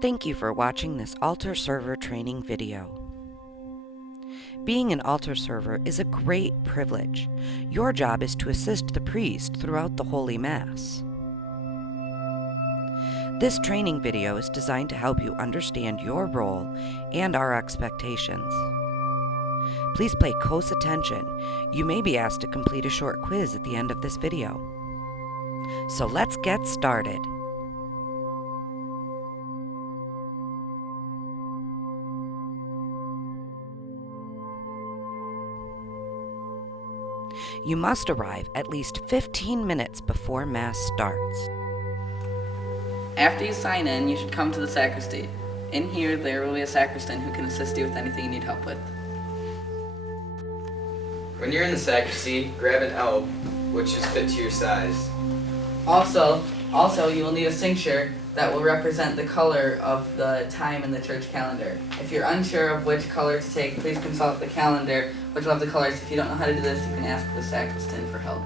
Thank you for watching this altar server training video. Being an altar server is a great privilege. Your job is to assist the priest throughout the Holy Mass. This training video is designed to help you understand your role and our expectations. Please pay close attention. You may be asked to complete a short quiz at the end of this video. So let's get started. You must arrive at least 15 minutes before Mass starts. After you sign in, you should come to the sacristy. In here, there will be a sacristan who can assist you with anything you need help with. When you're in the sacristy, grab an alb, which is fit to your size. Also, you will need a cincture that will represent the color of the time in the church calendar. If you're unsure of which color to take, please consult the calendar, which will have the colors. If you don't know how to do this, you can ask the sacristan for help.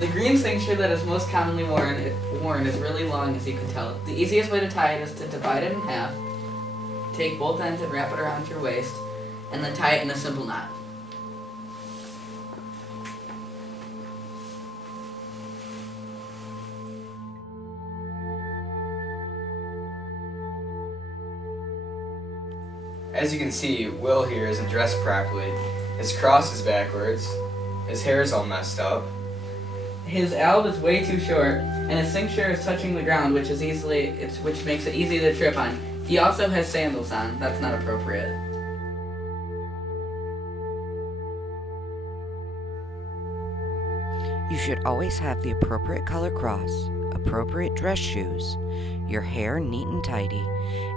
The green cincture that is most commonly worn is really long, as you can tell. The easiest way to tie it is to divide it in half, take both ends and wrap it around your waist, and then tie it in a simple knot. As you can see, Will here isn't dressed properly. His cross is backwards, his hair is all messed up. His alb is way too short, and his cincture is touching the ground, which makes it easy to trip on. He also has sandals on. That's not appropriate. You should always have the appropriate color cross, appropriate dress shoes, your hair neat and tidy,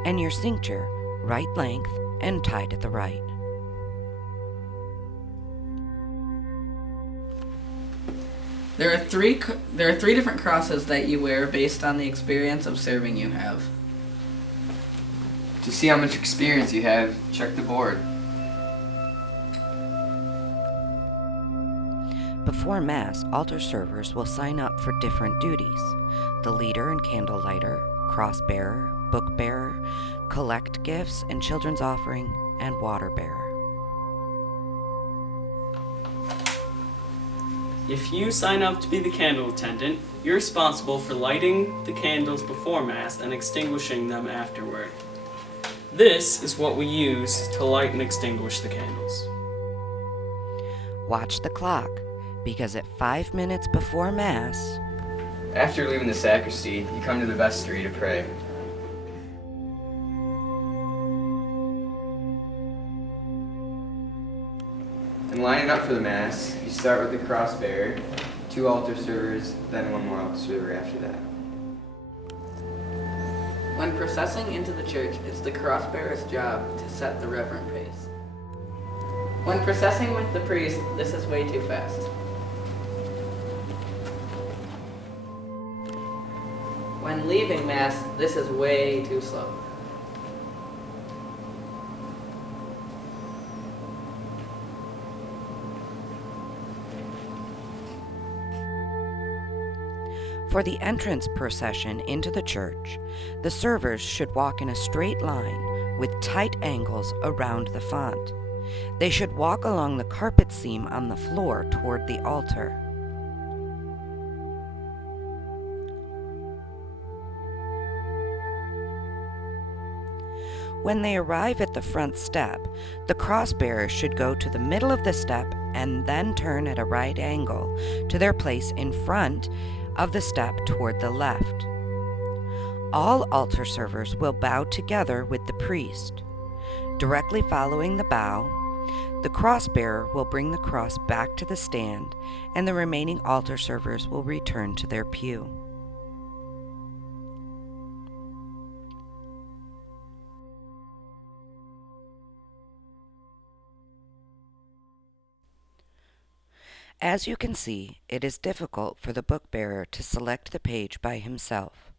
and your cincture right length and tied at the right. There are three different crosses that you wear based on the experience of serving you have. To see how much experience you have, check the board. Before Mass, altar servers will sign up for different duties: the leader and candle lighter, cross bearer, book bearer, collect gifts and children's offering, and water bearer. If you sign up to be the candle attendant, you're responsible for lighting the candles before Mass and extinguishing them afterward. This is what we use to light and extinguish the candles. Watch the clock, because at 5 minutes before Mass, After leaving the sacristy, you come to the vestry to pray. In lining up for the Mass, you start with the cross bearer, 2 altar servers, then 1 more altar server after that. When processing into the church, it's the cross bearer's job to set the reverent pace. When processing with the priest, this is way too fast. When leaving Mass, this is way too slow. for the entrance procession into the church, the servers should walk in a straight line with tight angles around the font. They should walk along the carpet seam on the floor toward the altar. When they arrive at the front step, the cross-bearers should go to the middle of the step and then turn at a right angle to their place in front of the step toward the left. All altar servers will bow together with the priest. Directly following the bow, the cross-bearer will bring the cross back to the stand, and the remaining altar servers will return to their pew. As you can see, it is difficult for the book bearer to select the page by himself.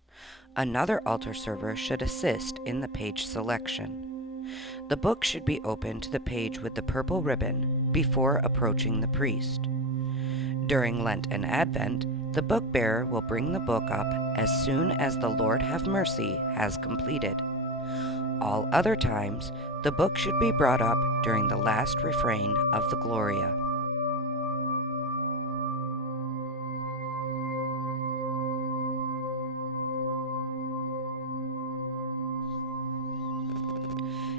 Another altar server should assist in the page selection. The book should be open to the page with the purple ribbon before approaching the priest. During Lent and Advent, The book bearer will bring the book up as soon as the Lord have mercy has completed. All other times, the book should be brought up during the last refrain of the Gloria.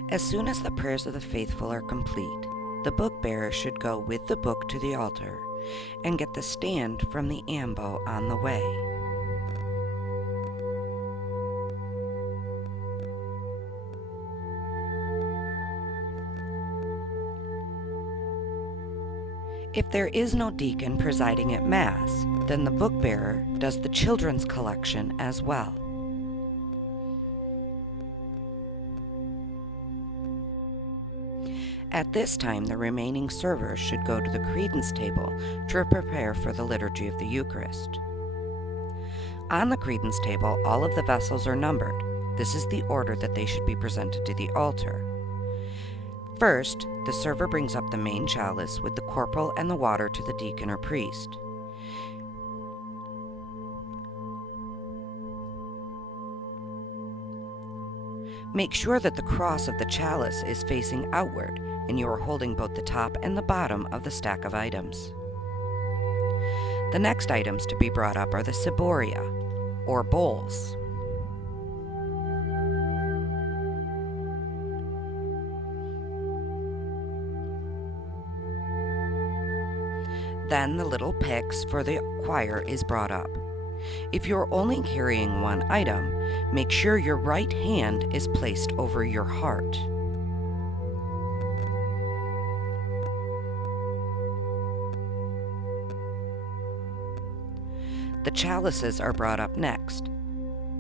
As soon as the prayers of the faithful are complete, the book bearer should go with the book to the altar and get the stand from the ambo on the way. If there is no deacon presiding at Mass, then the book bearer does the children's collection as well. At this time, the remaining servers should go to the credence table to prepare for the liturgy of the Eucharist. On the credence table, all of the vessels are numbered. This is the order that they should be presented to the altar. First, the server brings up the main chalice with the corporal and the water to the deacon or priest. Make sure that the cross of the chalice is facing outward and you are holding both the top and the bottom of the stack of items. The next items to be brought up are the ciboria, or bowls. Then the little pyx for the choir is brought up. If you're only carrying one item, make sure your right hand is placed over your heart. The chalices are brought up next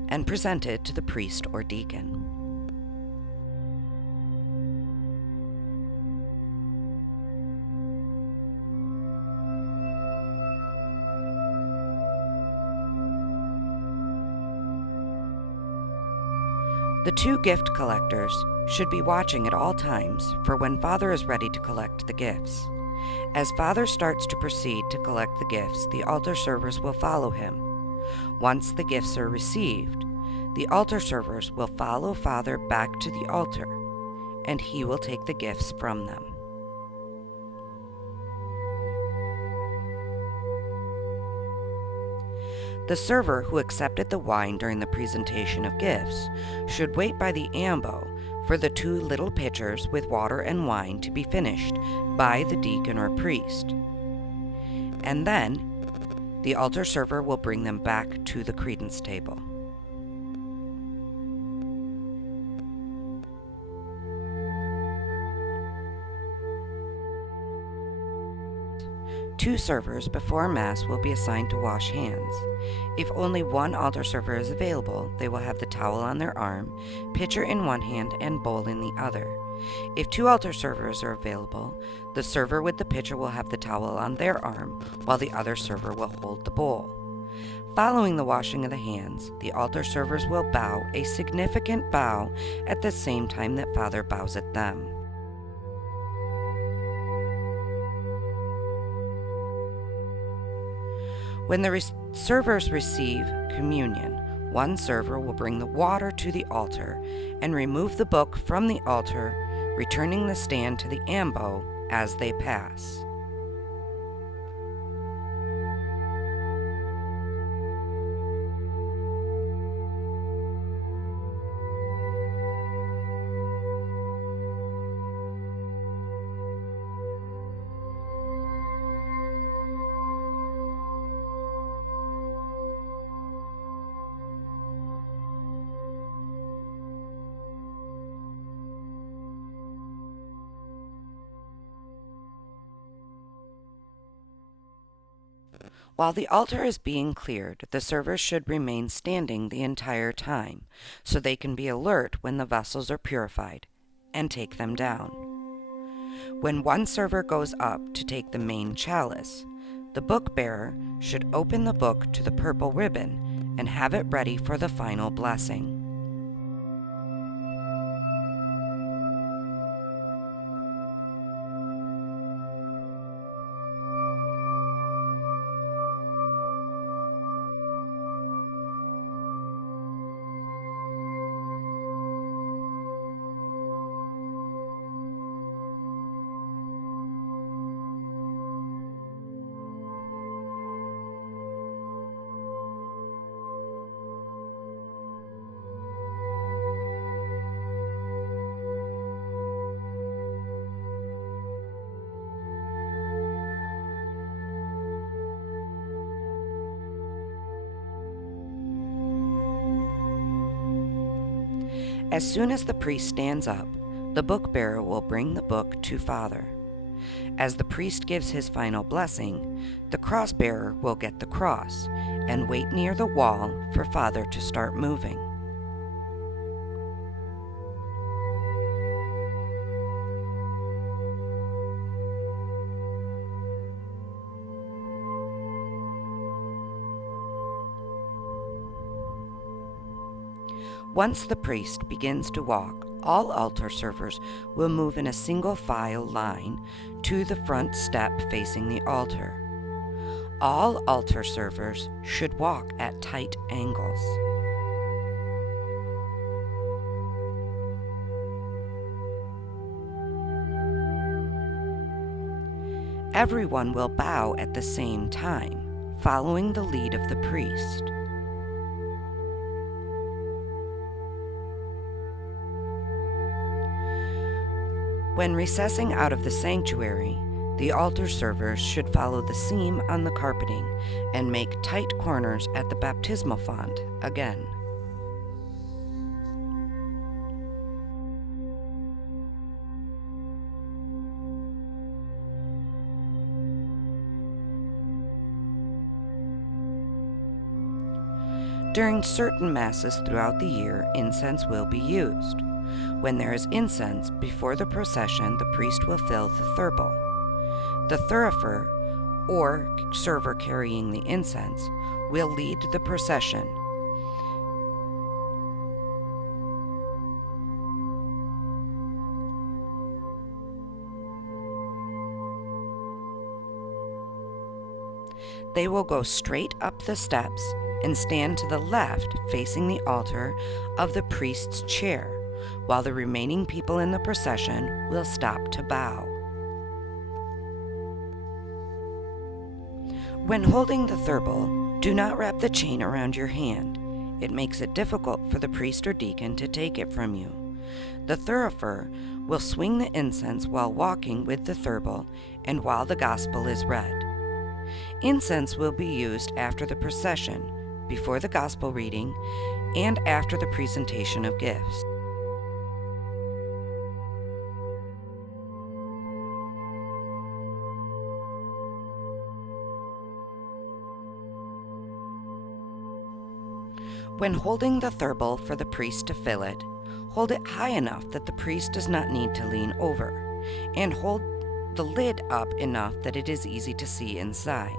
and presented to the priest or deacon. The two gift collectors should be watching at all times for when Father is ready to collect the gifts. As Father starts to proceed to collect the gifts, the altar servers will follow him. Once the gifts are received, the altar servers will follow Father back to the altar, and he will take the gifts from them. The server who accepted the wine during the presentation of gifts should wait by the ambo for the two little pitchers with water and wine to be finished by the deacon or priest. And then, the altar server will bring them back to the credence table. Two servers before Mass will be assigned to wash hands. If only one altar server is available, they will have the towel on their arm, pitcher in one hand, and bowl in the other. If two altar servers are available, the server with the pitcher will have the towel on their arm, while the other server will hold the bowl. Following the washing of the hands, the altar servers will bow a significant bow at the same time that Father bows at them. When the servers receive communion, one server will bring the water to the altar and remove the book from the altar, returning the stand to the ambo as they pass. While the altar is being cleared, the servers should remain standing the entire time, so they can be alert when the vessels are purified, and take them down. When one server goes up to take the main chalice, the book bearer should open the book to the purple ribbon and have it ready for the final blessing. As soon as the priest stands up, the book bearer will bring the book to Father. As the priest gives his final blessing, the cross bearer will get the cross and wait near the wall for Father to start moving. Once the priest begins to walk, all altar servers will move in a single file line to the front step facing the altar. All altar servers should walk at tight angles. Everyone will bow at the same time, following the lead of the priest. When recessing out of the sanctuary, the altar servers should follow the seam on the carpeting and make tight corners at the baptismal font again. During certain masses throughout the year, incense will be used. When there is incense before the procession, the priest will fill the thurible. The thurifer, or server carrying the incense, will lead the procession. They will go straight up the steps and stand to the left facing the altar of the priest's chair, while the remaining people in the procession will stop to bow. When holding the thurible, do not wrap the chain around your hand. It makes it difficult for the priest or deacon to take it from you. The thurifer will swing the incense while walking with the thurible and while the gospel is read. Incense will be used after the procession, before the gospel reading, and after the presentation of gifts. When holding the thurible for the priest to fill it, hold it high enough that the priest does not need to lean over, and hold the lid up enough that it is easy to see inside.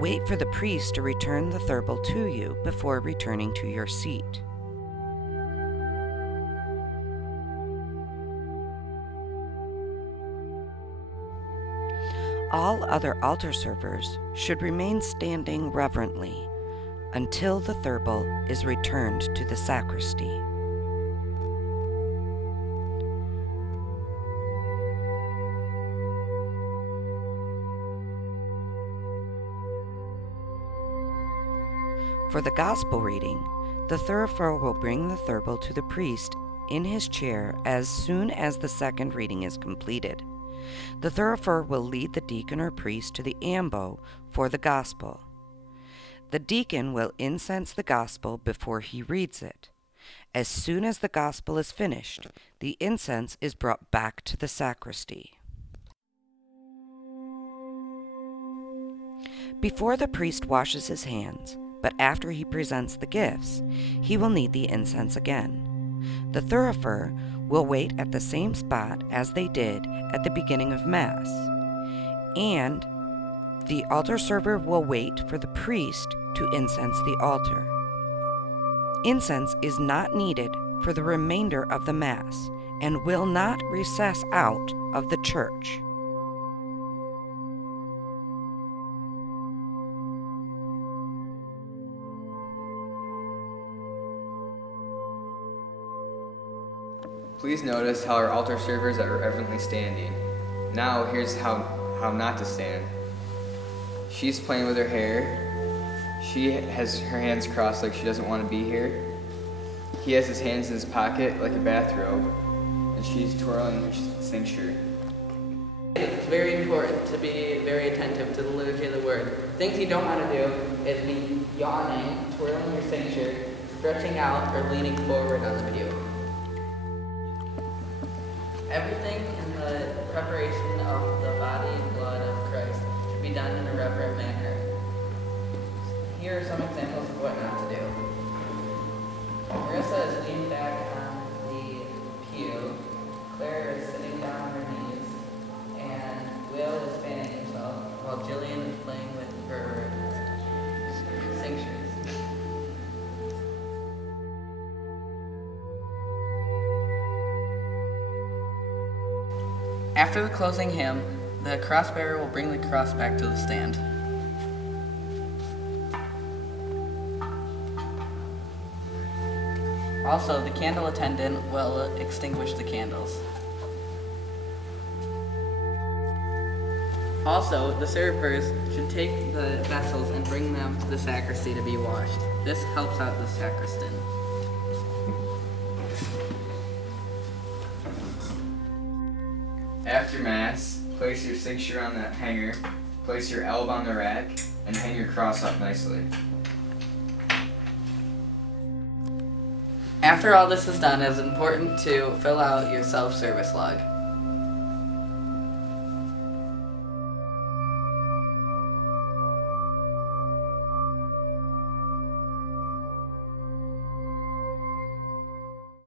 Wait for the priest to return the thurible to you before returning to your seat. All other altar servers should remain standing reverently until the thurible is returned to the sacristy. For the gospel reading, the thurifer will bring the thurible to the priest in his chair as soon as the second reading is completed. The thurifer will lead the deacon or priest to the ambo for the gospel. The deacon will incense the gospel before he reads it. As soon as the gospel is finished, the incense is brought back to the sacristy. Before the priest washes his hands, but after he presents the gifts, he will need the incense again. The thurifer will wait at the same spot as they did at the beginning of Mass, and the altar server will wait for the priest to incense the altar. Incense is not needed for the remainder of the Mass and will not recess out of the church. Please notice how our altar servers are reverently standing. Now here's how not to stand. She's playing with her hair. She has her hands crossed like she doesn't want to be here. He has his hands in his pocket like a bathrobe, and she's twirling her cincture. It's very important to be very attentive to the liturgy of the word. Things you don't want to do is be yawning, twirling your cincture, stretching out or leaning forward on the pew. Everything in the preparation of the body and blood of Christ should be done in a reverent manner. Here are some examples of what not to do. Marissa is leaning back on the pew, Claire is sitting down on her knees, and Will is fanning himself, while Jillian is playing with her cinctures. After the closing hymn, the crossbearer will bring the cross back to the stand. Also, the candle attendant will extinguish the candles. Also, the servers should take the vessels and bring them to the sacristy to be washed. This helps out the sacristan. After Mass, place your cincture on the hanger, place your alb on the rack, and hang your cross up nicely. After all this is done, it is important to fill out your self-service log.